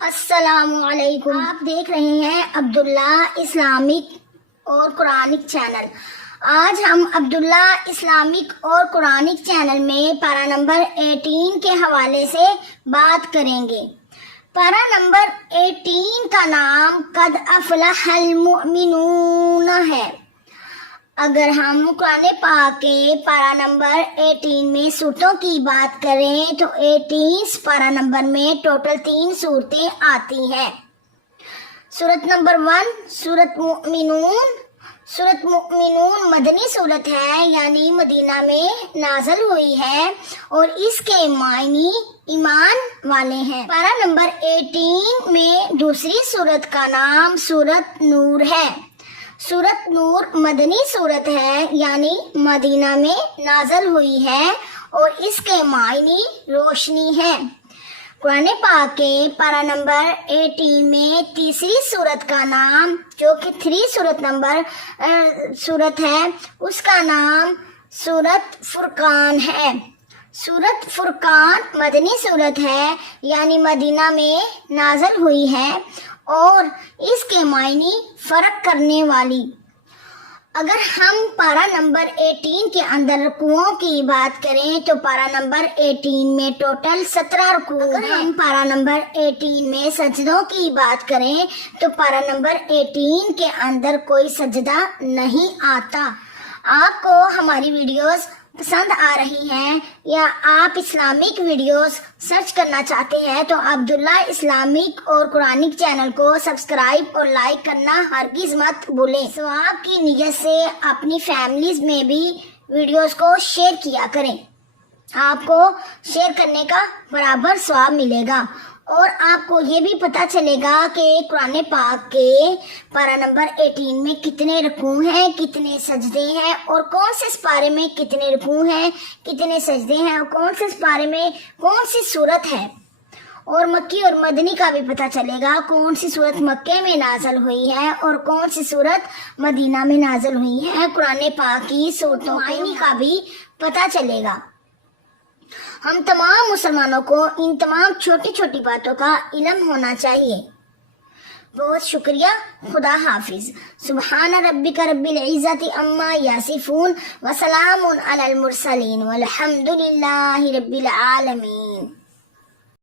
السلام علیکم، آپ دیکھ رہے ہیں عبداللہ اسلامک اور قرآنک چینل۔ آج ہم عبداللہ اسلامک اور قرآنک چینل میں پارہ نمبر 18 کے حوالے سے بات کریں گے۔ پارہ نمبر 18 کا نام قد افلح المؤمنون ہے۔ اگر ہم قرآن پاک کے پارہ نمبر 18 میں صورتوں کی بات کریں تو 18 پارہ نمبر میں ٹوٹل 3 صورتیں آتی ہیں۔ سورت نمبر 1 سورت مؤمنون۔ سورت مؤمنون مدنی صورت ہے، یعنی مدینہ میں نازل ہوئی ہے اور اس کے معنی ایمان والے ہیں۔ پارہ نمبر 18 میں دوسری صورت کا نام سورت نور ہے۔ سورت نور مدنی صورت ہے، یعنی مدینہ میں نازل ہوئی ہے اور اس کے معنی روشنی ہے۔ قرآن پاک کے پارہ نمبر 18 میں تیسری صورت کا نام، جو کہ 3 صورت نمبر صورت ہے، اس کا نام سورت فرقان ہے۔ سورت فرقان مدنی صورت ہے، یعنی مدینہ میں نازل ہوئی ہے اور اس کے معنی فرق کرنے والی۔ اگر ہم پارہ نمبر 18 کے اندر رکوعوں کی بات کریں تو پارہ نمبر 18 میں ٹوٹل 17 رکوع۔ اگر ہم پارہ نمبر 18 میں سجدوں کی بات کریں تو پارہ نمبر 18 کے اندر کوئی سجدہ نہیں آتا۔ آپ کو ہماری ویڈیوز پسند آ رہی ہیں یا آپ اسلامک ویڈیوز سرچ کرنا چاہتے ہیں تو عبداللہ اسلامک اور قرآنک چینل کو سبسکرائب اور لائک کرنا ہرگز مت بھولیں۔ ثواب کی نیت سے اپنی فیملیز میں بھی ویڈیوز کو شیئر کیا کریں، آپ کو شیئر کرنے کا برابر ثواب ملے گا اور آپ کو یہ بھی پتہ چلے گا کہ قرآن پاک کے پارہ نمبر 18 میں کتنے رکوع ہیں، کتنے سجدے ہیں اور کون سے سپارے میں کتنے رکوع ہیں، کتنے سجدے ہیں اور کون سے سپارے میں کون سی صورت ہے، اور مکی اور مدنی کا بھی پتہ چلے گا، کون سی صورت مکے میں نازل ہوئی ہے اور کون سی صورت مدینہ میں نازل ہوئی ہے۔ قرآن پاک کی صورتوں معنی کا بھی پتہ چلے گا۔ ہم تمام مسلمانوں کو ان تمام چھوٹی چھوٹی باتوں کا علم ہونا چاہیے۔ بہت شکریہ۔ خدا حافظ۔ سبحان ربک رب العزت عما یصفون وسلام علی المرسلین والحمد للہ رب العالمین۔